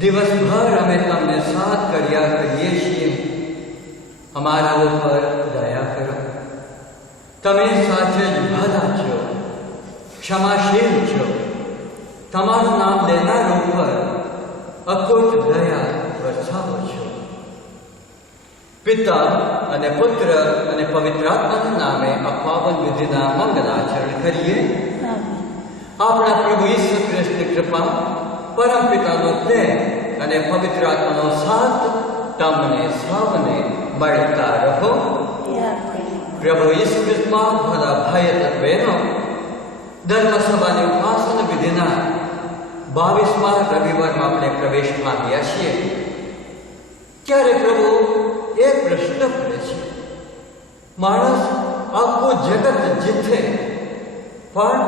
દિવસભર અમે તમને સાથ કર્યા કરીએ છીએ, અમારા ઉપર દયા કરો. તમે સાચે જ ભલા છો, ક્ષમાશીલ છો. તમારું નામ લેનાર ઉપર અકૂટ દયા વરસાવો છો. પિતા અને પુત્ર અને પવિત્ર આત્માના નામે આ પાવન વિધિના મંગલાચરણ કરીએ. આપણા પ્રભુ ઈસુ ખ્રિસ્તની કૃપા, પરમ પિતાનો પ્રેમ અને પવિત્ર આત્માનો સાથ તમને સૌને મળતા રહો. પ્રભુ ઈસુ ખ્રિસ્તમાં ભલા ભાઈ તથા બહેનો, ધર્મસભાની ઉપાસના વિધિના 22મા રવિવારમાં આપણે પ્રવેશ પામ્યા છીએ. ત્યારે પ્રભુ એક પ્રશ્ન કરે છે. માણસ આખું જગત જીતે પણ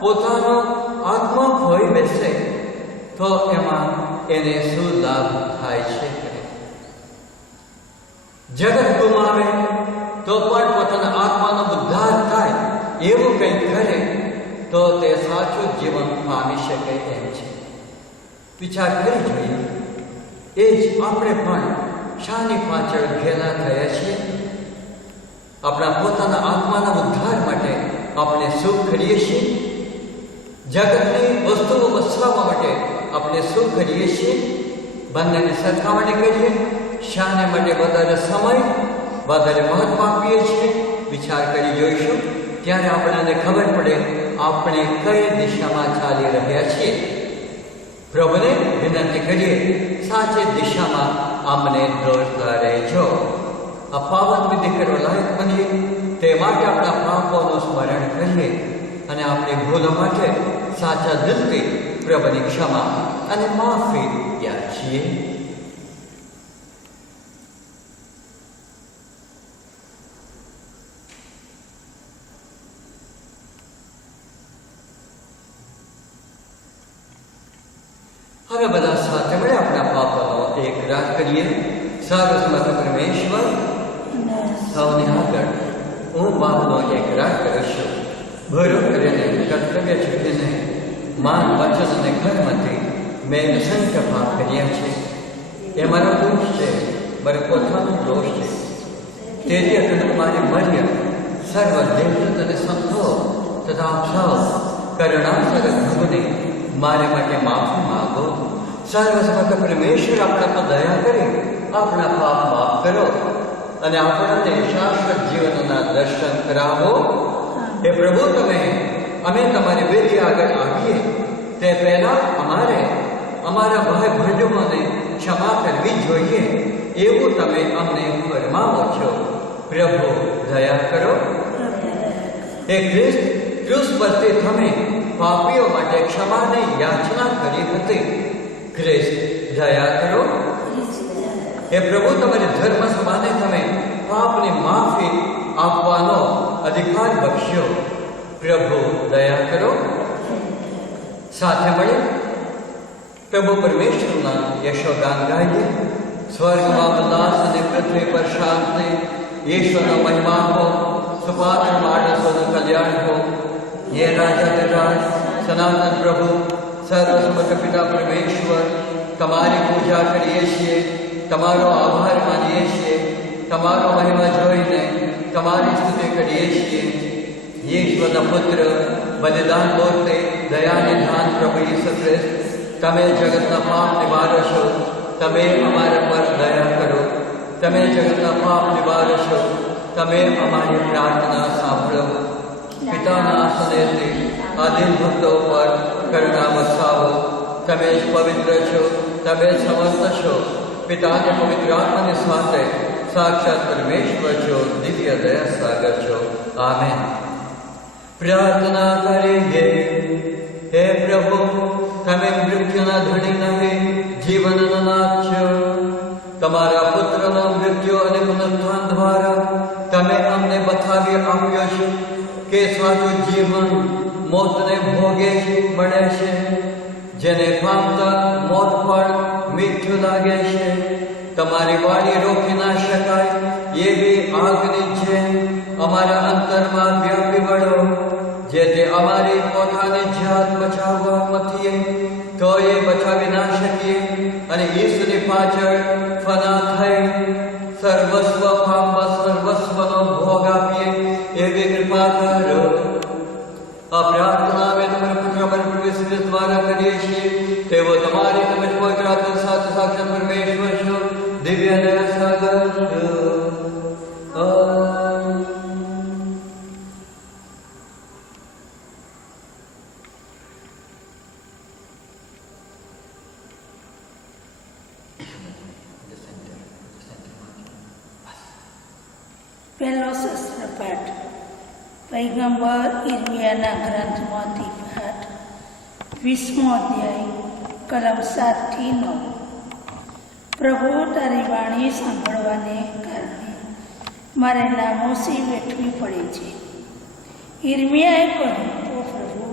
પોતાનો આત્મા ખોઈ બેસે તો એમાં એને શું લાભ થાય છે? જગત ગુમાવે તો પણ પોતાના આત્માનો ઉદ્ધાર થાય એવું કંઈક કરે તો તે સાચું જીવન પામી શકે એમ છે. વિચાર કરી જોઈએ. એ જ આપણે પણ શાની પાછળ ઘેલા થયા છીએ? આપણા પોતાના આત્માના ઉદ્ધાર માટે આપણે શું કરીએ છીએ? જગતની વસ્તુઓ વસાવવા માટે આપણે શું કરીએ છીએ? બંનેની સરખામણી કરીએ. શાને માટે વધારે સમય, વધારે મહત્વ આપીએ છીએ? વિચાર કરી જોઈશું. ત્યારે આપણને ખબર પડે આપણે કઈ દિશામાં ચાલી રહ્યા છીએ. પ્રભુને વિનંતી કરીએ, સાચી દિશામાં અમને દોરતા રહેજો. આ પાવન વિધિ કરવા લાયક બનીએ તે માટે આપણા પાપોનું સ્મરણ કરીએ અને આપણી ભૂલો માટે સાચા દિલથી પ્રભુની ક્ષમા અને માફી યાચીએ. હવે બધા સાથે મળે આપણા પાપોનો એકરાર કરીએ. સર્વસમર્થ પરમેશ્વર, સૌની આગળ હું પાપનો એકરાર કરું છું. ભૂલો કરીને, કર્તવ્ય ચૂકીને, માન, વચન અને કર્મથી મેં અસંખ્ય પાપ કર્યા છે. એ મારો દોષ છે, મારો પોતાનો દોષ છે. તેથી અખંડ મારી મર્ય સર્વ દેવદૂત અને સંતો તથા આપ સૌ કરુણાસર પ્રભુને મારે માટે માફી માગો. સર્વસમર્થ પરમેશ્વર આપણા પર દયા કરી આપણા પાપ માફ કરો અને આપણને શાશ્વત જીવનના દર્શન કરાવો. હે પ્રભુ, અમે તમારી વેદી આગળ આવીએ તે પહેલા અમારા ભાઈ બહેનોને ક્ષમા કરવી જોઈએ એવું તમે અમને ફરમાવો છો. પ્રભુ દયા કરો. હે ખ્રિસ્ત, ક્રુસ પરથી તમે પાપીઓ માટે ક્ષમાની યાચના કરી હતી. ખ્રિસ્ત દયા કરો. હે પ્રભુ, તમારી ધર્મ સભાને તમે પાપની માફી આપવાનો અધિકાર બક્ષ્યો. પ્રભુ દયા કરો. સાથે મળી પ્રભુ પરમેશ્વરના યશોગાન ગાઈએ. સ્વર્ગમાં ઉલ્લાસ અને પૃથ્વી પર શાંતિ. ઈશ્વરનો મહિમા હો, સુપાત્ર માણસોનું કલ્યાણ હો. હે રાજાધિરાજ સનાતન પ્રભુ, સર્વસમર્થ પિતા પરમેશ્વર, તમારી પૂજા કરીએ છીએ, તમારો આભાર માનીએ છીએ, તમારો મહિમા જોઈને તમારી સ્તુતિ કરીએ છીએ. ઈશ્વરના પુત્ર, બલિદાન મૂર્તિ, દયાનિધાન પ્રભુ ઈસુ ખ્રિસ્ત, તમે જગતના પાપ નિવારો છો. તમે અમારા પર દયા કરો. તમે જગતના પાપ નિવારો છો. તમે અમારી પ્રાર્થના સાંભળો. પિતાના આસનેથી આદિમ ભક્તો પર કરુણા વરસાવો. તમે જ પવિત્ર છો, તમે જ સમર્થ છો. પિતાને પવિત્ર આત્માની સાથે સાક્ષાત પરમેશ્વર છો, દિવ્ય દયા સાગર છો. આમેન. પ્રાર્થના કરીએ. હે પ્રભુ, તમે મૃત્યુના ધણી નહીં, જીવનનો નાથ છો. તમારા પુત્રના મૃત્યુ અને પુનરુત્થાન દ્વારા તમે અમને બતાવી આપ્યો છો કે સાચું જીવન મોતને ભોગે મળે છે. જેને પામતા મોત પણ મીઠું લાગે છે. તમારી વાણી રોકી ના શકાય એવી આગની જેમ અમારા અંતરમાં વ્યાપી વળો, જેથી અમારી પોતાની જાત બચાવવા મથીએ તો એ બચાવી ના શકીએ ઈસુની પાછળ ફના થઈ સર્વસ્વ પામવા સર્વસ્વનો ભોગ આપીએ એવી કૃપા કરો. આ પ્રાર્થના અમે તમારા પુત્ર અમારા પ્રભુ ઈસુ ખ્રિસ્ત દ્વારા કરીએ છીએ. તેઓ તમારી તમે પવિત્ર આત્મા સાથે સાક્ષાત પરમેશ્વર છો, દિવ્ય અને સાગર છો. પહેલો શસ્ત્ર પાઠ પૈગંબર ઇર્મિયાના ગ્રંથમાંથી પાઠ 20મો અધ્યાય કલમ 7 થી 9. પ્રભુ તારી વાણી સાંભળવાને કારણે મારે નામોશી વેઠવી પડે છે. ઇર્મિયાએ કહ્યું, ઓ પ્રભુ,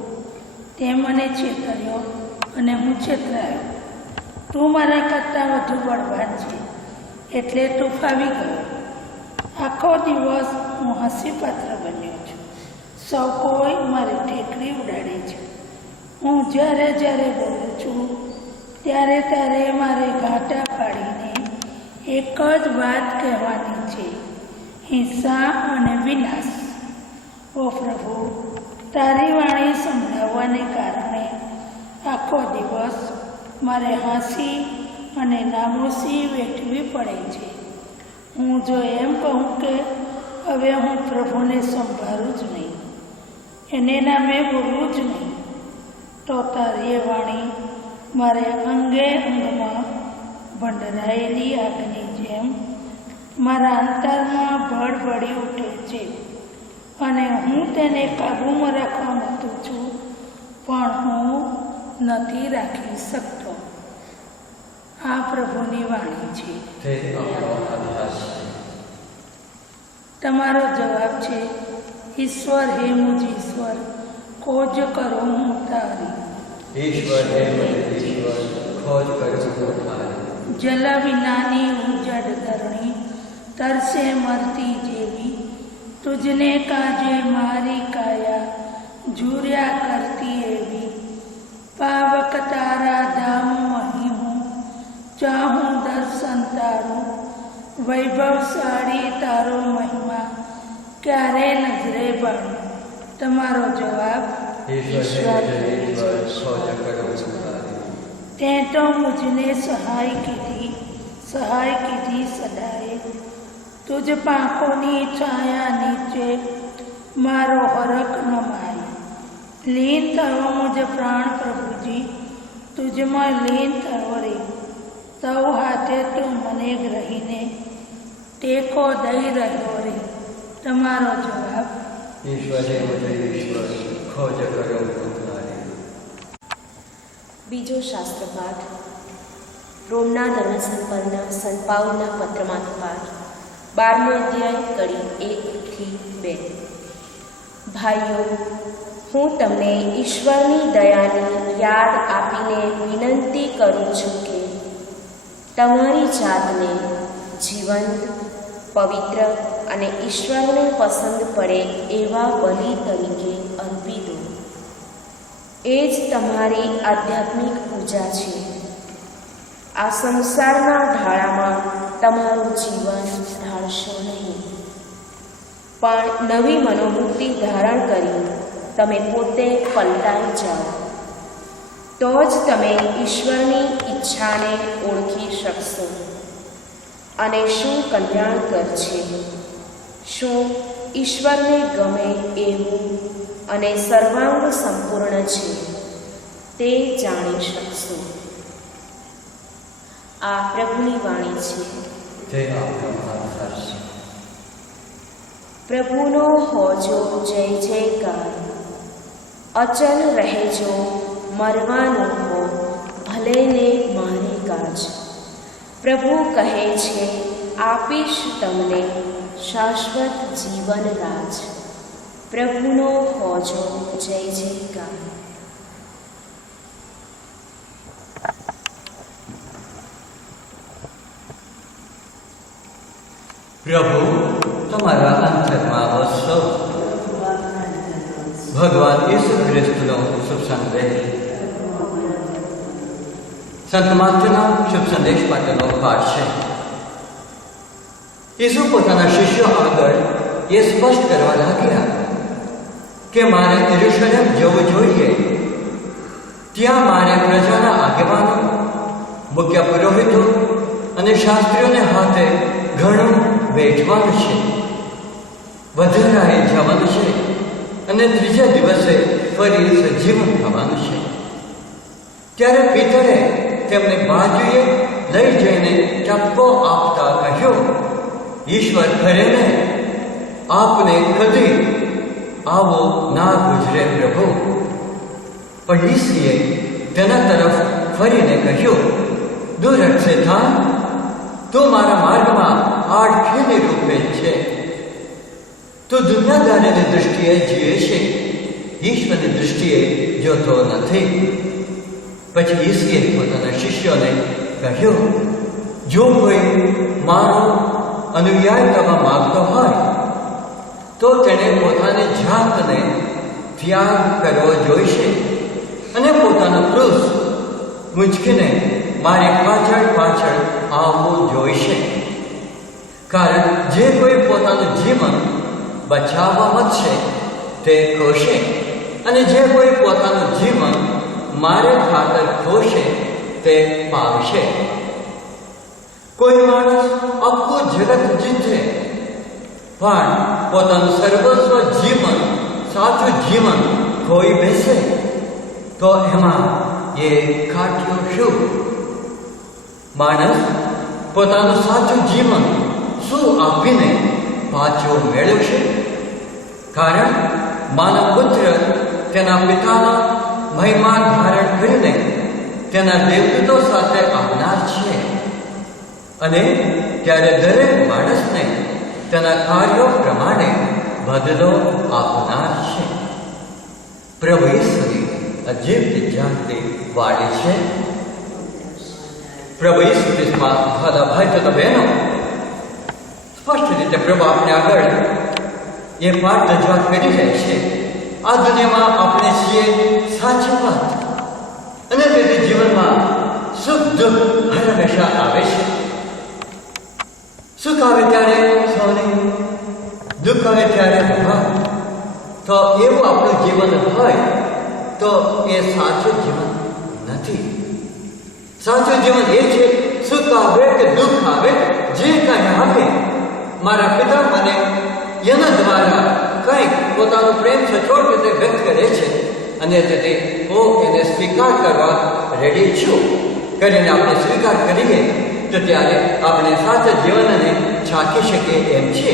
તે મને છેતર્યો અને હું છેતરાયો. તું મારા કરતાં વધુ બળવાન છે, એટલે તું ફાવી ગયો. આખો દિવસ હું હસીપાત્ર બન્યો છું. સૌ કોઈ મારી ઠેકડી ઉડાડે છે. હું જ્યારે જ્યારે બોલું છું ત્યારે ત્યારે મારે ઘાટા પાડીને એક જ વાત કહેવાની છે, હિંસા અને વિનાશ. ઓ પ્રભુ, તારી વાણી સંભળાવવાને કારણે આખો દિવસ મારે હાંસી અને નામોશી વેઠવી પડે છે. હું જો એમ કહું કે હવે હું પ્રભુને સંભાળું જ નહીં, એને નામે બોલવું જ નહીં, તો તારી વાણી મારે અંગે અંગમાં ભંડરાયેલી આગની જેમ મારા અંતરમાં ભડભડી ઉઠે છે, અને હું તેને કાબૂમાં રાખવા માંગુ છું, પણ હું નથી રાખી શકતો. આ પ્રભુની વાણી છે. તમારો જવાબ છે, ઈશ્વર હે મુજ ઈશ્વર, ખોજ કરો હું તારી. ઈશ્વર હે મુજ ઈશ્વર, ખોજ કરો હું તારી. જલ વિનાની ઉજડ ધરણી તરસે મરતી જેવી, તુજને કાજે મારી કાયા ઝૂર્યા કરતી એવી. પાવક તારા ધામ મહી હું, ચાહું દર્શન તારું. વૈભવશાળી તારો મહિમા ક્યારે નજરે બાણું. તમારો જવાબ, તે તો મુझने સહાય કીધી સદાએ. તુજ પાંખોની છાયા નીચે મારો હરખ ન માય. લીન થવો મુજ પ્રાણ પ્રભુજી, તુજમાં લીન થવો રે. સૌ હાથે તું મને ગ્રહીને ટેકો દઈ રહ્યો રે. તમારો જવાબ, ખોજ કરો હું તારી. બીજો શાસ્ત્ર પાઠ રોમના ધર્મસંપન્ન સંત પાઉલના પત્રમાંથી પાઠ 12મો અધ્યાય કડી 1 થી 2. ભાઈઓ, હું તમને ઈશ્વરની દયાની યાદ આપીને વિનંતી કરું છું કે તમારી જાતને જીવંત, પવિત્ર અને ઈશ્વરને પસંદ પડે એવા બલિ તરીકે અર્પી દો. એ જ તમારી આધ્યાત્મિક પૂજા છે. આ સંસારના ઢાળામાં તમારું જીવન ઢાળશો નહીં, પણ નવી મનોવૃત્તિ ધારણ કરી તમે પોતે પલટાઈ જાઓ. તો જ તમે ઈશ્વરની ઈચ્છાને ઓળખી શકશો અને શું કલ્યાણકર છે, શું ઈશ્વરને ગમે એવું અને સર્વાંગ સંપૂર્ણ છે તે જાણી શકશો. આ પ્રભુની વાણી છે. પ્રભુનો હોજો જય જયકાર. અચલ રહેજો, મરવાનું હો ભલે ને મારે કાજ. પ્રભુ કહે છે, આપીશ તમને શાશ્વત જીવન રાજ. પ્રભુનો હોજો જય જયકાર. પ્રભુ તમારા અંતરમાં વસો. ભગવાન ઈસુ ખ્રિસ્તનો શુભ સંદેશ. સંત માથુના શુભ સંદેશ માટેનો પાઠ છે. ઈસુ પોતાના શિષ્યો આગળ એ સ્પષ્ટ કરવા લાગ્યા કે મારે યરુશલેમ જવું જોઈએ. ત્યાં મારે પ્રજાના આગેવાનો, મુખ્ય પુરોહિતો અને શાસ્ત્રીઓને હાથે ઘણું વેઠવાનું છે. વધેરાએ જવાનું છે અને ત્રીજા દિવસે ફરી સજીવન થવાનું છે. ત્યારે પિતરે તેમને બાજુએ લઈ જઈને ટપ્પો આપતા કહ્યું, ઈશ્વર ખરેને આપને કદી આવો ના ગુજરે પ્રભુ. પણ ઈસીએ તેના તરફ ફરીને કહ્યું, દૂર શેતાન, તું મારા માર્ગમાં આડખેલી રૂપે છે. તું દુનિયાદારીની દૃષ્ટિએ જીવે છે, ઈશ્વરની દૃષ્ટિએ જોતો નથી. પછી ઈસીએ પોતાના શિષ્યોને કહ્યું, જો કોઈ મારો અનુયાય કરવા માંગતો હોય તો તેણે પોતાની જાતને ત્યાગ કરવો જોઈશે અને પોતાનું ક્રૂસ મૂંઝકીને મારી પાછળ પાછળ આવવું જોઈશે. કારણ જે કોઈ પોતાનું જીવન બચાવવા માંગશે તે ખોશે, અને જે કોઈ પોતાનું જીવન મારે ખાતર ખોશે તે પામશે. કોઈ માણસ આખું જગત જીતે પણ પોતાનું સર્વસ્વ જીવન, સાચું જીવન ખોઈ બેસે તો એમાં એ કાઠ્યો શું? માણસ પોતાનું સાચું જીવન શું આપીને પાછો મેળવશે? કારણ માનવ પુત્ર તેના પિતાના મહિમા ધારણ કરીને તેના દેવદૂતો સાથે આવનાર છે, અને ત્યારે દરેક માણસને તેના કાર્યો પ્રમાણે બદલો આપનાર છે. પ્રભુ ઈસુની અજીબની જાતની વાણી છે. પ્રભુ ઈસુ ખ્રિસ્તમાં ભાલા ભાઈ તો બહેનો, સ્પષ્ટ રીતે પ્રભુ આપણે આગળ એ પાઠ રજૂઆત કરી રહ્યા છે. આ દુનિયામાં આપણે છીએ સાચી વાત, અને તેથી જીવનમાં સુખ દુઃખ હર હંમેશા આવે છે. સુખ આવે ત્યારે સૌને, દુઃખ આવે ત્યારે ભગવાન. તો એવું આપણું જીવન હોય તો એ સાચું જીવન નથી. સાચું જીવન એ છે, સુખ આવે કે દુઃખ આવે, જે કંઈ આવે મારા પિતા મને એના દ્વારા કંઈક પોતાનો પ્રેમ સચોટ રીતે વ્યક્ત કરે છે, અને તેથી હું એને સ્વીકાર કરવા રેડી છું. કરીને આપણે સ્વીકાર કરીએ તો ત્યારે આપણે સાચા જીવનને ચાખી શકીએ એમ છે.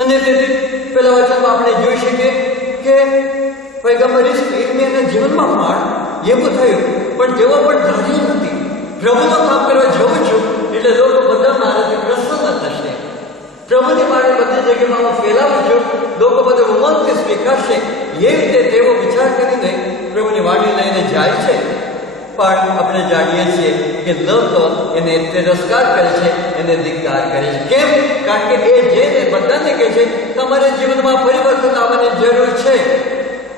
અને તેથી પેલા વચનમાં આપણે જોઈ શકીએ કે પૈગંબર ઈર્મિયાના જીવનમાં પણ એવું થયું, પણ તેઓ પણ ધાર્યું નથી. પ્રભુનું કામ કરવા જવું છું એટલે લોકો બધા મારાથી પ્રસન્ન થશે. પ્રભુની માટે બધી જગ્યામાં હું ફેલાવું છું, લોકો બધા ઉમંગથી સ્વીકારશે. એ રીતે તેઓ વિચાર કરીને પ્રભુની વાણી લઈને જાય છે. પણ આપણે જાણીએ છીએ કે લોકો એને તિરસ્કાર કરે છે, એને ધિક્કાર કરે છે. કેમ? કારણ કે એ જેને બધાને કહે છે તમારે જીવનમાં પરિવર્તન આવવાની જરૂર છે,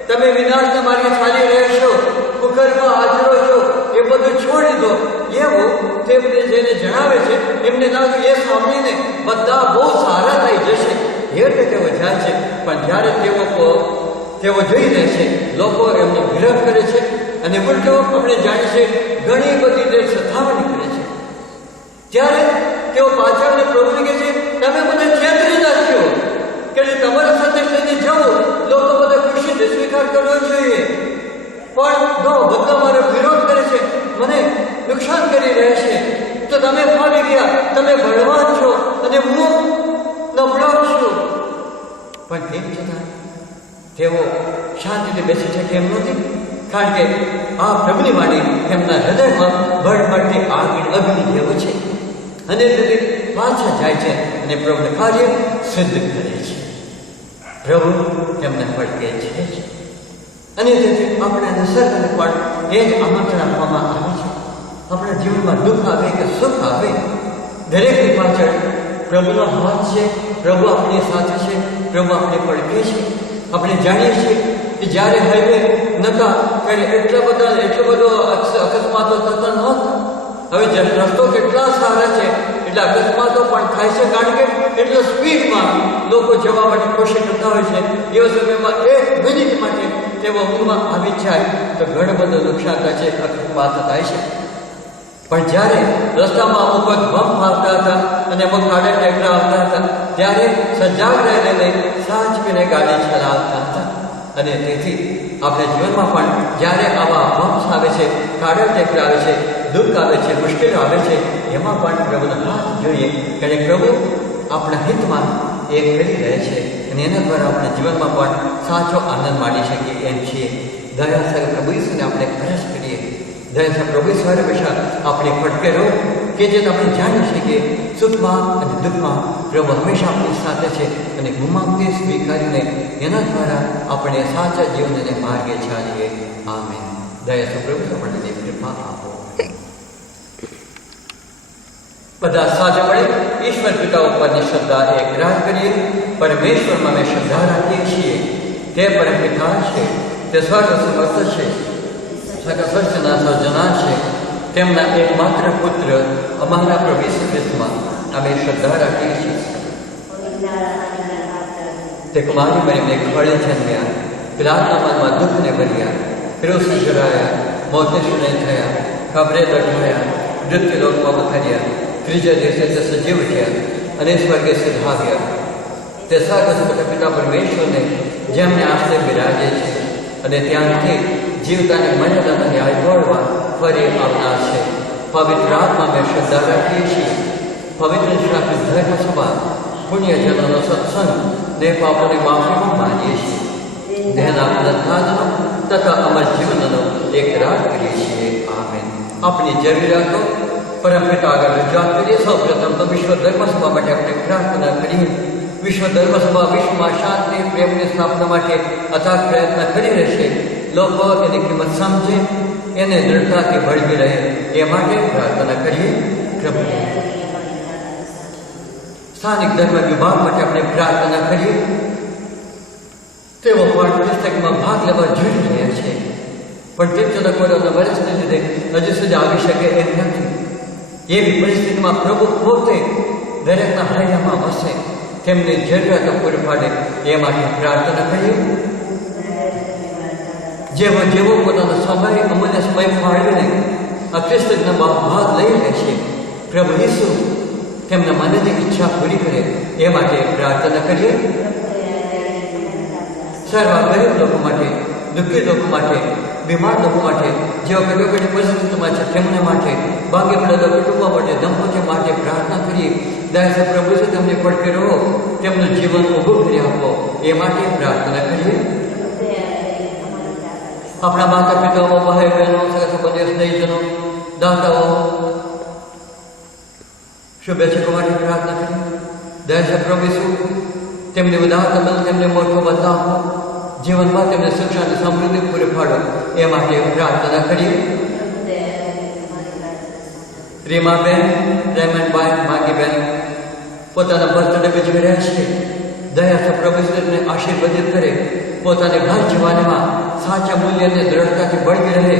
તમે વિનાશના માર્ગે ચાલી રહ્યા છો, કુકરમાં હાજરો છો, એ બધું છોડી દો. એવું તેમને જેને જણાવે છે એમને લાગે એ સાંભળીને બધા બહુ સારા થઈ જશે, એ રીતે તેઓ જાય છે. પણ જ્યારે તેઓ જોઈ લે છે લોકો એમનો વિરોધ કરે છે, અને ઉલટો આપણે જાણીએ છીએ ઘણી બધી તે સતાવણી કરે છે, ત્યારે તેઓ પાછળને પ્રભુને કહે છે તમે મને છેતરી નાખ્યો કે તમારા સંદેશ લઈને જાઓ, લોકો બધા ખુશીથી સ્વીકાર કરવો જોઈએ. પણ જો બધા મારો વિરોધ કરે છે, મને નુકસાન કરી રહ્યા છે, તો તમે ફાવી ગયા, તમે બળવાન છો અને હું નબળો છું. પણ તેમ છતાં તેઓ શાંતિથી બેસી શકે એમ નથી, કારણ કે આ પ્રભુની વાણી તેમના હૃદયમાં બળબડતી અગ્નિ જેવું છે. અને તેથી પાછા જાય છે અને પ્રભુનું કાર્ય સિદ્ધ કરે છે. પ્રભુ તેમને પડકે છે. અને તેથી આપણે નિસર્ગને પણ એ જ આમંત્રણ આપવામાં આવે છે. આપણા જીવનમાં દુઃખ આવે કે સુખ આવે, દરેકની પાછળ પ્રભુનો હાથ છે, પ્રભુ આપણી સાથે છે, પ્રભુ આપણે પડકે છે. આપણે જાણીએ છીએ કે જ્યારે હાઈવે નતા ત્યારે એટલો બધો અકસ્માતો થતા નહોતા. હવે રસ્તો કેટલા સારા છે એટલે અકસ્માતો પણ થાય છે, કારણ કે એટલો સ્પીડમાં લોકો જવા માટે કોશિશ કરતા હોય છે. એવા સમયમાં 1 મિનિટ માટે તેઓ ઊંઘમાં આવી જાય તો ઘણું બધું નુકસાન થાય છે, અકસ્માત થાય છે. પણ જ્યારે રસ્તામાં અમુક વખત બમ્પ આવતા હતા અને અમુક ખાડા ટેકરા આવતા હતા ત્યારે સજાગ રહીને સાચવીને ગાડી ચલાવતા હતા. અને તેથી આપણે જીવનમાં પણ જ્યારે આવા બમ્પ્સ આવે છે, ખાડા ટેકરા આવે છે, દુઃખ આવે છે, મુશ્કેલીઓ આવે છે, એમાં પણ પ્રભુના હાથ જોઈએ કે પ્રભુ આપણા હિતમાં એ કરી રહે છે અને એના દ્વારા આપણે જીવનમાં પણ સાચો આનંદ માણી શકીએ એમ છીએ. દયાસાગર પ્રભુ ઈસુને આપણે અરજ કરીએ. દયાસાગર પ્રભુ ઈશ્વર હંમેશા આપણે ફટકેરો કે જે આપણે જાણી શકીએ સુખમાં અને દુઃખમાં પ્રભુ હંમેશા આપણી સાથે છે અને ગુમાવતી સ્વીકારીને એના દ્વારા આપણે સાચા જીવનને માર્ગે ચાલીએ. આમેન. દયાસાગર પ્રભુ આપણને કૃપા આપો. બધા સાથે મળે ઈશ્વર પિતા ઉપરની શ્રદ્ધા એકરાર કરીએ. પરમેશ્વરમાં અમે શ્રદ્ધા રાખીએ છીએ. તે પરમ પિતા છે, તે સ્વર્ગ સમર્થ છે, સકળ સૃષ્ટિના સર્જનાર છે. તેમના એકમાત્ર પુત્ર અમારા પ્રભુ ઈસુ ખ્રિસ્તમાં અમે શ્રદ્ધા રાખીએ છીએ. તે કુમારી મરીને ખળે જન્મ્યા, પિલાતના મનમાં દુઃખને ભર્યા, ક્રૂસે ચડાયા, મોતને શૂન્ય થયા, ખબરે દટાયા, મૃત્યુ લોકમાં ઉતર્યા, ત્રીજા દિવસે તે સજીવ થયા અને સ્વર્ગે સિધાવ્યા. તે સર્વસ્પટ પિતા પરમેશ્વરને જેમને આશ્રય બિરાજે છે અને ત્યાંથી જીવતાને મર્યાદાનો ન્યાય તોડવા ફરી આવનાર છે. પવિત્ર આત્મા મેં શ્રદ્ધા રાખીએ છીએ. પવિત્ર શાસ્ત્રી ધર્મ સભા, પુણ્યજનોનો સત્સંગ ને પાપોની માફીમાં માનીએ છીએ. દેહના પુનરુત્થાનનો તથા અમર જીવનનો એકરાર કરીએ છીએ. આમેન. આપણી જરૂરિયાતો પરમપિતા આગળ રજૂઆત કરીએ. સૌ પ્રથમ તો વિશ્વ ધર્મસભા માટે આપણે પ્રાર્થના કરીએ. વિશ્વ ધર્મસભા વિશ્વમાં શાંતિ પ્રેમની સ્થાપના માટે અથાગ પ્રયત્ન કરી રહેશે. લોકો એની કિંમત સમજે, એને દૃઢતાથી ભળવી રહે એ માટે પ્રાર્થના કરીએ. સ્થાનિક ધર્મ વિભાગ માટે આપણે પ્રાર્થના કરીએ. તેઓ પણ પુસ્તકમાં ભાગ લેવા જોઈ રહ્યા છે, પણ તીર્થના કોરોના વર્ષને લીધે હજુ સુધી આવી શકે એમ નથી. એવી પરિસ્થિતિમાં પ્રભુ પોતે દરેકના હૃદયમાં વસે, તેમની જરૂરિયાતો પૂરી પાડે એ માટે પ્રાર્થના કરીએ. જેવો પોતાનો સમય અમૂલ્ય સમય ફાળવીને આ ખ્રિસ્તના ભાગ લઈ લે છે, પ્રભુ ઈસુ તેમના મનની ઈચ્છા પૂરી કરે એ માટે પ્રાર્થના કરીએ. સર્વ ગરીબ લોકો માટે, દુઃખી લોકો માટે, બીમાર લોકો માટે, જેઓ કટોકટી પરિસ્થિતિમાં છે તેમના માટે, ભાંગી પડેલા કુટુંબો માટે, દંપતીઓ માટે પ્રાર્થના કરીએ. દયાસર પ્રભુ છે તેમને પડકે રહો, તેમનું જીવન ઊભું કરી આપો એ માટે પ્રાર્થના કરીએ. આપણા માતા પિતાઓ, ભાઈ બહેનો, સગા સંબંધીઓ, સ્નેહીજનો, દાતાઓ, શુભેચ્છકો માટે પ્રાર્થના કરીએ. દયાસર પ્રભુ શું તેમની ઉદાહરણ બદલ તેમને મોટો બદલાવ, જીવનમાં તેમને શિક્ષા અને સમૃદ્ધિ પૂરી પાડો એ માટે પ્રાર્થના કરીએ. રીમાબેન, રેમનભાઈ, માગીબેન પોતાના બર્થડે ઉજવી રહ્યા છે. દયાસર પ્રભુ ઈશ્વરને આશીર્વાદિત કરે, પોતાની ઘર જીવનમાં સાચા મૂલ્યને દ્રઢતાથી બળવી રહે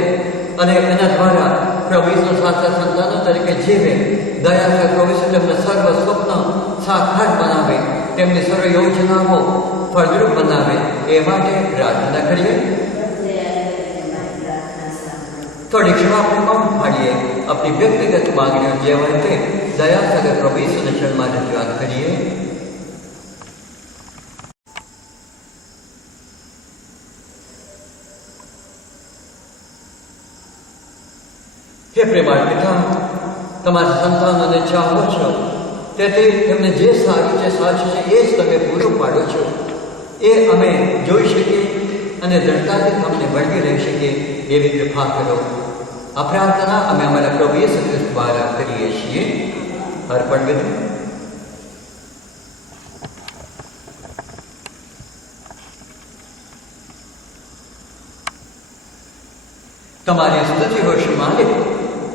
અને એના દ્વારા પ્રભુ ઈશ્વર સાચા સંતાનો તરીકે જીવે. દયાસર પ્રભુ ઈશ્વર તેમના સર્વ સ્વપ્ન સાકાર બનાવે, તેમની સર્વ યોજનાઓ ફળદ્રુપ બનાવે એ માટે પ્રાર્થના કરીએ. થોડી ક્ષમા આપણે કોણ ફાડીએ, આપણી વ્યક્તિગત માંગણીઓ જે હોય તે દયાસાગર પ્રભુ ઈસુના ચરણમાં રજૂઆત કરીએ. હે પ્રેમાળ પિતા, તમારા સંતાનોને ચાહો છો, તેથી તેમને જે સારું છે, સાચું છે એ જ તમે પૂરું પાડો છો. એ અમે જોઈ શકીએ અને દ્રઢતાથી અમને વળગી રહી શકીએ એવી કૃપા કરો. આ પ્રાર્થના અમે અમારા પ્રભુ ઈસુ ખ્રિસ્ત દ્વારા કરીએ છીએ. અર્પણ વિધિ. તમારી સ્તુતિ હોશ માલિક,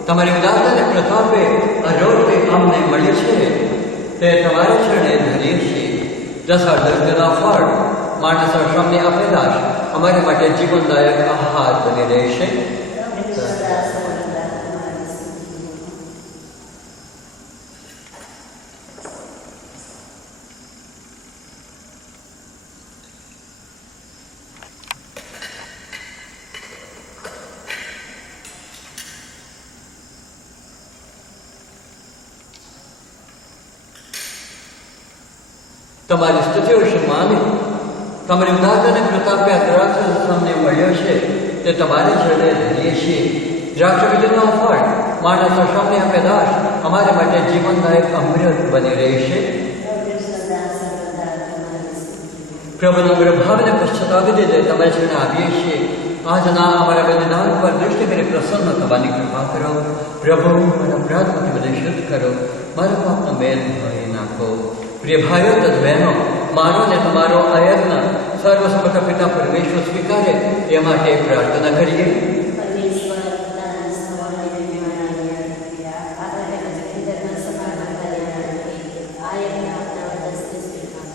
તમારી ઉદારતાને પ્રતાપે આ રોટલી અમને મળી છે તે તમારા ચરણે ધરીએ છીએ. રસાળ દર્દના ફળ, માણસના શ્રમની આપેલાશ અમારે માટે જીવનદાયક આહાર બની રહેશે. તમારી સ્તુતિઓ વિશે માની તમારી ઉદારતા અને પ્રતાપે આ દ્રાક્ષ અમને મળ્યો છે તે તમારી જોડે ધરીએ છીએ. દ્રાક્ષ બીજનો ફળ માણસો સામે આ પેદાશ અમારે માટે જીવનદાયક અમૃત બની રહેશે. પ્રભુનો પ્રભાવને પશ્ચાતાપ દીધે તમારી જોડે આવીએ છીએ. આજના અમારા બલિદાન પર દૃષ્ટિ કરી પ્રસન્ન થવાની કૃપા કરો. પ્રભુ મારા અપરાધમાંથી મને શુદ્ધ કરો. મારા પાપનો મેલ ધોઈ નાખો. પ્રિય ભાઈઓ તથા બહેનો, મારો ને તમારો આ યજ્ઞ સર્વસમર્થ પિતા પરમેશ્વર સ્વીકારે એ માટે પ્રાર્થના કરીએ.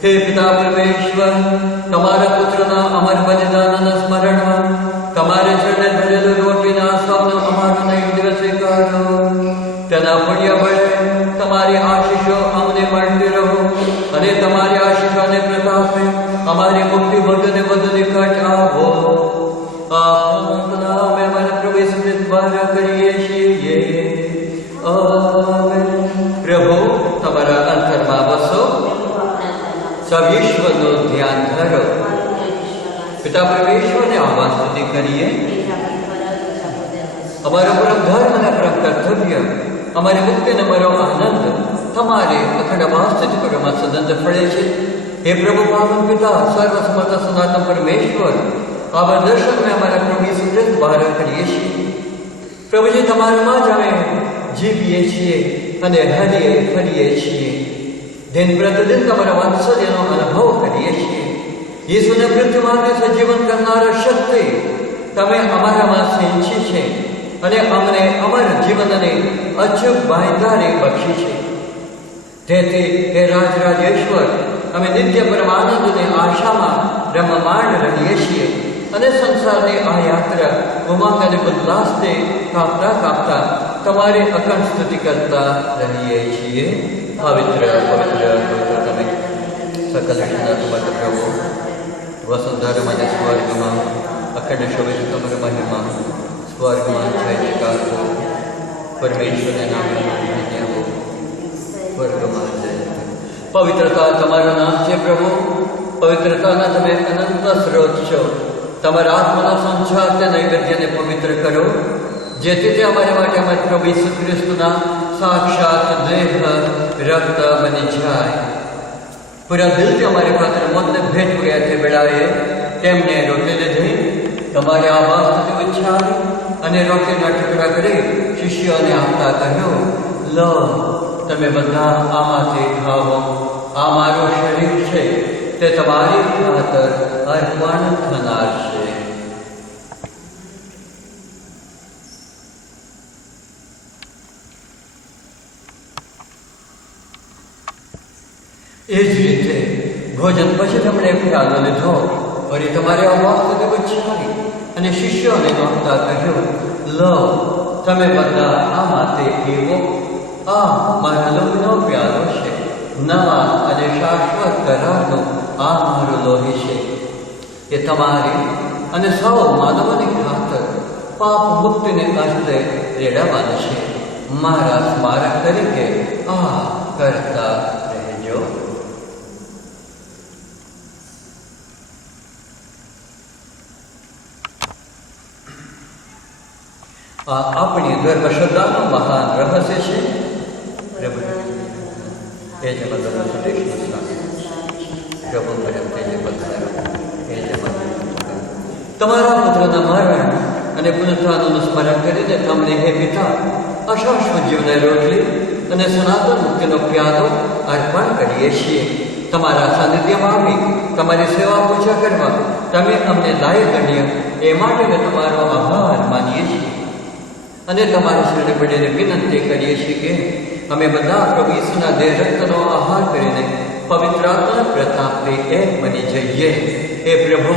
હે પિતા પરમેશ્વર, તમારા પુત્રના અમર બલિદાનના સ્મરણમાં તમારે ચરણે ધરેલું રોટીના સૌનો અમારો નૈવેદ્ય સ્વીકારો. તેના પુણ્ય બળે તમારી આશીષો અમને મળતી રહો અને તમારી આશીષોને પ્રતાપે અમારી મુક્તિ વધુને વધુ નિકટ આવો. અમે અમારા પ્રવેશ દ્વારા કરીએ છીએ. પ્રભુ તમારા અંતરમાં વસો. સવિશ્વનું ધ્યાન ધરો. પિતા પરમેશ્વરને આહ્વાન સ્તુતિ કરીએ. અમારો પરમ ધર્મ અને પરમ કર્તવ્ય, અમારી મુક્તિ અને અમારો આનંદ તમારે અખંડ વાસ્તવિક કરવામાં સદંત ફળે છે. હે પ્રભુ પાવન પિતા, સર્વસમર્થ સનાતન પરમેશ્વર, આવા દર્શનને અમારા પ્રભુ ઈસુ ખ્રિસ્ત દ્વારા કરીએ છીએ. પ્રભુજી, તમારામાં જ અમે જીવીએ છીએ અને હરીએ ફરીએ છીએ. દિન પ્રતિદિન તમારા વાત્સલ્યનો અનુભવ કરીએ છીએ. ઈસુને મૃત્યુમાંથી સજીવન કરનાર શક્તિ તમે અમારામાં સિંચી છે અને અમને અમર જીવનને અચૂક બાંયધારી બક્ષી છે. તેથી હે રાજરાજેશ્વર, અમે નિત્ય પરમાનંદની આશામાં રમમાણ રહીએ છીએ અને સંસારની આ યાત્રા ઉમંગ અને ઉલ્લાસને કાપતા કાપતા તમારી અખંડ સ્તુતિ કરતા રહીએ છીએ. પવિત્ર પવિત્ર પવિત્ર તમે સકલ વિશ્વના સમર્થ પ્રભુ, વસુંધરા અને સ્વર્ગમાં અખંડ શોભિત તમારા મહિમા, સ્વર્ગમાં જય જયકાર હો. પરમેશ્વરને નામે ધન્ય હો. સ્વર્ગમાં જય. પવિત્રતા તમારું નામ છે પ્રભુ. પવિત્રતાના તમે અનંત સ્ત્રોત છો. તમારા આત્માનો સંસાર તે નૈવેદ્યને પવિત્ર કરો, જેથી તે અમારા માટે અમારા પ્રભુ ઈસુ ખ્રિસ્તના સાક્ષાત દેહ રક્ત બની જાય. પૂરા દિલથી અમારી ખાતર મોતને ભેટ ગયા તે વેળાએ તેમને રોટી લીધી, તમારે આભાર સ્તુતિ ઉચ્ચારી અને રોટીના ટુકડા કરી શિષ્યોને આપતા કહ્યું, લો, તમે બધા આમાંથી ખાઓ. આ મારું શરીર છે, તે તમારી ખાતર અર્પણ થનાર છે. એ જ રીતે ભોજન પછી તેમણે પ્યાલો લીધો, વળી તમારે આ વાસ્તને ઉચ્ચારી અને શિષ્યોને નોંધતા કહ્યું, લો, તમે બધા આમાંથી પીવો. આ મારા લોહીનો પ્યાલો છે, નવા અને શાશ્વત કરારનો આ મારું લોહી છે. એ તમારી અને સૌ માનવોની ખાતર પાપ મુક્તિને અંતે રેડાવાનું છે. મારા સ્મારક તરીકે આ કરતા રહેજો. આ આપણી ધર્મશ્રદ્ધાનું મહાન રહસ્ય છે. પ્રભુ એ જ મતલબ પ્રભુ એ જ તમારા પુત્રના મરણ અને પુનરુત્થાનનું સ્મરણ કરીને તમને હે પિતા અશાશ્વત જીવને રોટલી અને સનાતન મુક્તિનો પ્યાલો અર્પણ કરીએ છીએ. તમારા સાનિધ્યમાં આવી તમારી સેવા પૂજા કરવા તમે અમને લાયક ગણ્યા એ માટે તમારો આભાર માનીએ છીએ અને તમારી શરણે પડીને વિનંતી કરીએ છીએ કે અમે બધા પ્રભુ ઈસુના દેહ રક્તનો આહાર કરીને પવિત્ર આત્માના પ્રતાપથી એક બની જઈએ. હે પ્રભુ,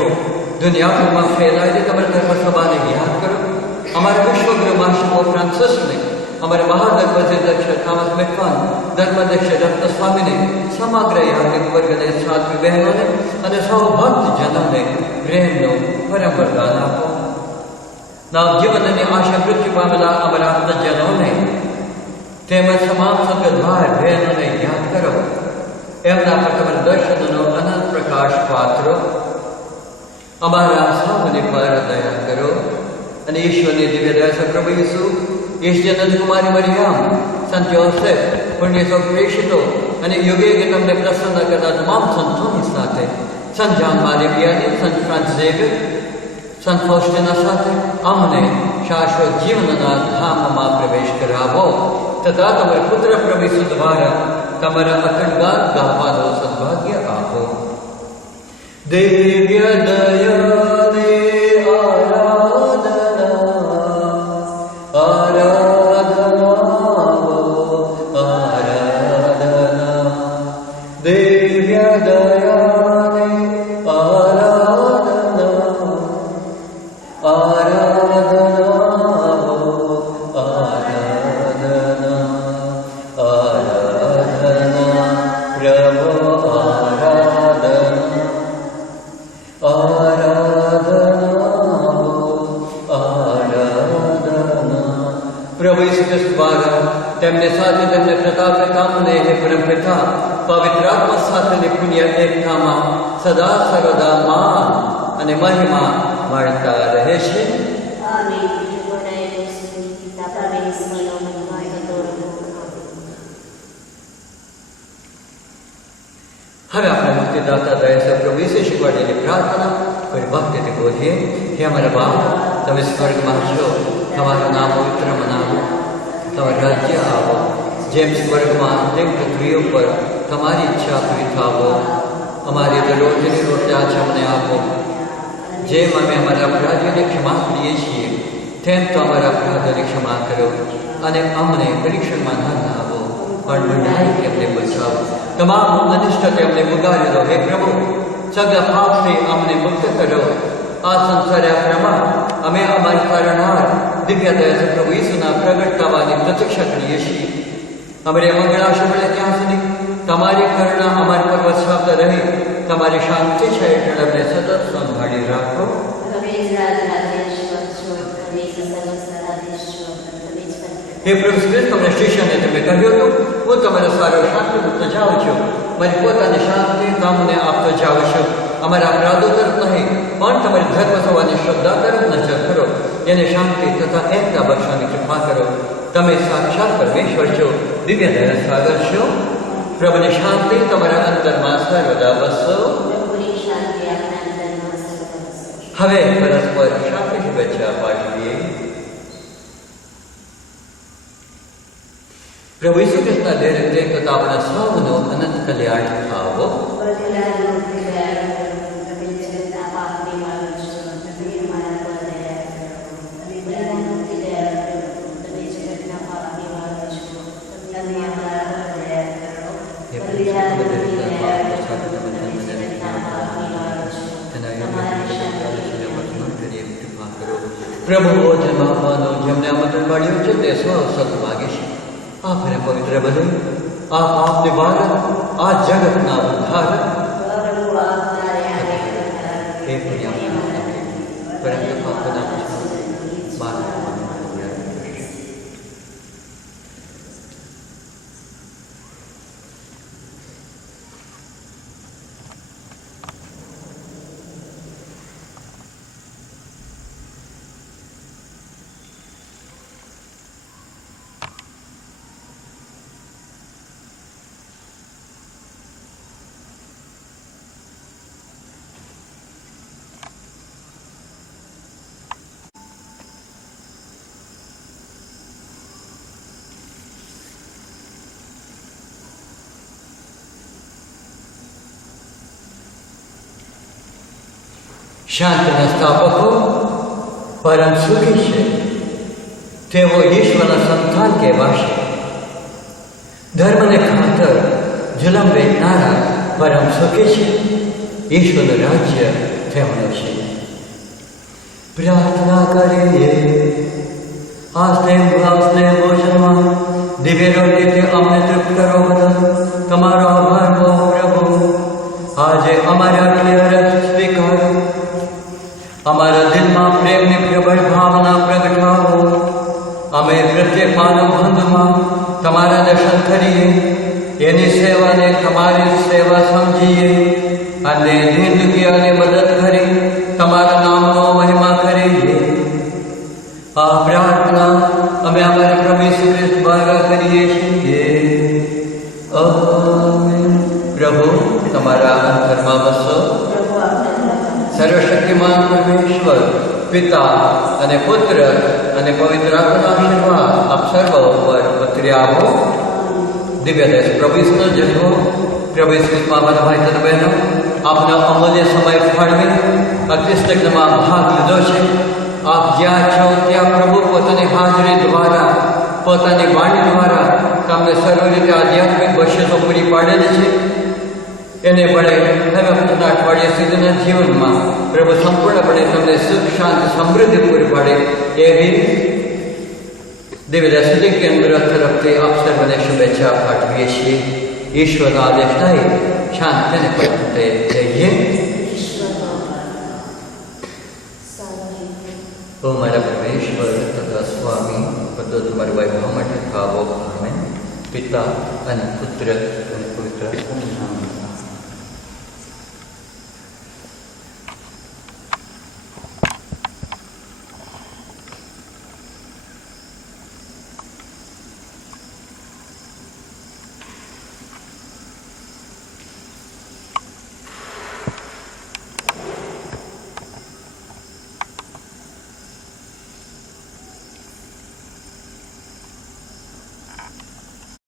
દુનિયાભરમાં ફેલાયેલી તમારા ધર્મ સભાને યાદ કરો. અમારા વિશ્વગુરુ મહાશિવો ફ્રાન્સિસને, અમારા મહાધર્મધ્યક્ષ થોમસ મેકવાન, ધર્માધ્યક્ષ રત્ન સ્વામીને, સમગ્ર યાજ્ઞિક વર્ગને, સાધ્વી બહેનોને અને સૌ ભક્તજનોને પ્રેમનું પરમ વરદાન આપો. નવજીવનની આશા મૃત્યુ પામેલા અમારા આપ્તજનોને તેમજ તમામ સદગતભાઈ બહેનોને યાદ કરો. એમના પર તમારા દર્શનનો અનંત પ્રકાશ પાત્રો. અમારા સૌની પર દયા કરો અને ઈશ્વરની દિવ્ય દયા છે પ્રભુ ઈસુ, ઈશ્વરનંદ કુમારી મરિયમ, સંત યોસેફ, પુણ્ય સૌ પ્રેષિતો અને યુગે યુગે તમને પ્રસન્ન કરતા તમામ સંતોની સાથે, સંત જાન મારી પિયાની, સંત ફ્રાન્સિસ ઝેવિયર, સંત ફોસ્ટિના સાથે અમને શાશ્વત જીવનના ધામમાં પ્રવેશ કરાવો તથા તમારા પુત્ર પ્રભુ ઈસુ દ્વારા તમારા અખંડ ગાન ગાવાનો સદભાગ્ય આપો. દિવ્ય દયાને પ્રભુ ઈસુ ખ્રિસ્ત દ્વારા તેમને સાથે તેમને પ્રતાપ કામને હે પરમપિતા પવિત્ર આત્મા સાથેની પુણ્ય એકતામાં સદા સર્વદા માન અને મહિમા મળતા રહે છે. હવે આપણે મુક્તિદાતા દયા પ્રભુ ઈસુ શીખવાડેલી પ્રાર્થના કોઈ ભક્તિથી બોલીએ. હે અમારા બાપ, તમે સ્વર્ગમાં છો, તમારું નામ પવિત્ર મનાવો, તમારું રાજ્ય આવો, જેમ સ્વર્ગમાં તેમ પૃથ્વી ઉપર તમારી ઈચ્છા પૂરી થાવો. અમારી દરરોજની રોટલી આજે અમને આપો. જેમ અમે અમારા અપરાધીઓને ક્ષમા કરીએ છીએ તેમ તો અમારા અપરાધોની ક્ષમા કરો અને અમને પરીક્ષણમાં ન લાવો પણ બુરાઈથી અમને બચાવો. તમામ અનિષ્ટથી અમને ઉગારી દો. હે પ્રભુ, સગા પાપથી અમને મુક્ત કરો. આ સંસારમાં અમે અમારી તારણહાર દિવ્ય દયા પ્રભુ ઈસુના પ્રગટ થવાની પ્રતીક્ષા કરીએ છીએ. અમારે મંગળાશ મળે ત્યાં સુધી તમારી કરુણા અમારી પર વસાવત રહી તમારી શાંતિ છે એટલે અમને સતત સંભાળી રાખો. હે પ્રભુ ખ્રિસ્ત, તમને શિષ્યને તમે કહ્યું હતું, હું તમારો સારો શાંતિ મૂકતો જાઉં છું, મારી પોતાની શાંતિ તમને આપતો જાઉં છું. અમારા અપરાધો તરફ નહીં પણ તમારી ધર્મ સભાની શ્રદ્ધા તરફ નજર કરો. એને શાંતિ તથા એકતા બક્ષવાની કૃપા કરો. તમે સાક્ષાત પરમેશ્વર છો, દિવ્ય દયા સાગર છો. પ્રભુની શાંતિ તમારા અંતરમાં સર્વદા વસો. હવે પરસ્પર શાંતિ શુભેચ્છા પાઠવીએ. પ્રભુ ઈસુ ખ્રિસ્તના દેહ તથા આપણા સૌનો અનંત કલ્યાણ થાવો. પ્રભુ ભોજન આપવાનો જેમને આમંત્રણ મળ્યું છે તે સૌ સદભાગી છે. આ ફરે પવિત્ર બને, આ પાપ નિવારક, આ જગતના ઉદ્ધારક હે પરંતુ પાપના શાંતિના સ્થાપકો પરમ સુખી છે, તેઓ ઈશ્વરના સંતાન કહેવાશે. ધર્મને ખાતર જુલમ વેચનારા પરમ સુખી છે, ઈશ્વરનું રાજ્ય તેમનું છે. પ્રાર્થના કરીએ. આ સ્નેહ ભોજનમાં દિવ્ય રોટીથી અમને તૃપ્ત કરો બધા. તમારો આભાર કહો પ્રભુ. આજે અમારે આટલી અરજ સ્વીકારો. અમારા દિલમાં પ્રેમની પ્રબળ ભાવના પ્રગટાવો. અમે પ્રત્યેક માનવ બંધમાં તમારા દર્શન કરીએ, એની સેવાને તમારી સેવા સમજીએ અને જિંદગીઓને મદદ કરી તમારા નામનો મહિમા કરીએ. આ પ્રાર્થના અમે અમારા પ્રભુ ઈસુ ખ્રિસ્ત દ્વારા કરીએ છીએ. આમેન. પ્રભુ તમારા અંતરમાં વસો. સર્વશક્તિમાન પરમેશ્વર પિતા અને પુત્ર અને પવિત્ર આત્માનો આશીર્વાદ આપ સર્વ ઉપર ઉતરી આવો. દિવ્યદેશ પ્રભુ ઈસુનો જન્મ, પ્રભુ ઈસુમાં મારા ભાઈ તન બહેનો, આપનો અમૂલ્ય સમય ફાળવી આ ખ્રિસ્તજ્ઞમાં ભાગ લીધો છે. આપ જ્યાં છો ત્યાં પ્રભુ પોતાની હાજરી દ્વારા, પોતાની વાણી દ્વારા તમને સર્વ રીતે આધ્યાત્મિક બક્ષિસો પૂરી પાડેલી છે. એને વડે હવે પોતાના અઠવાડિયા સુધીના જીવનમાં પ્રભુ સંપૂર્ણપણે તમને સુખ, શાંતિ, સમૃદ્ધિ પૂરી પાડે એવી દિવ્યદાસ કેન્દ્ર તરફથી આપ સર્વને શુભેચ્છા પાઠવીએ છીએ. ઈશ્વરના આદેશ થાય શાંતિને પતે જઈએ. ઓ મારા પરમેશ્વર તથા સ્વામી, બધો તમારી વૈભવ માટે ખાવો. આમેન. પિતા અને પુત્ર અને પવિત્ર આત્માના નામમાં.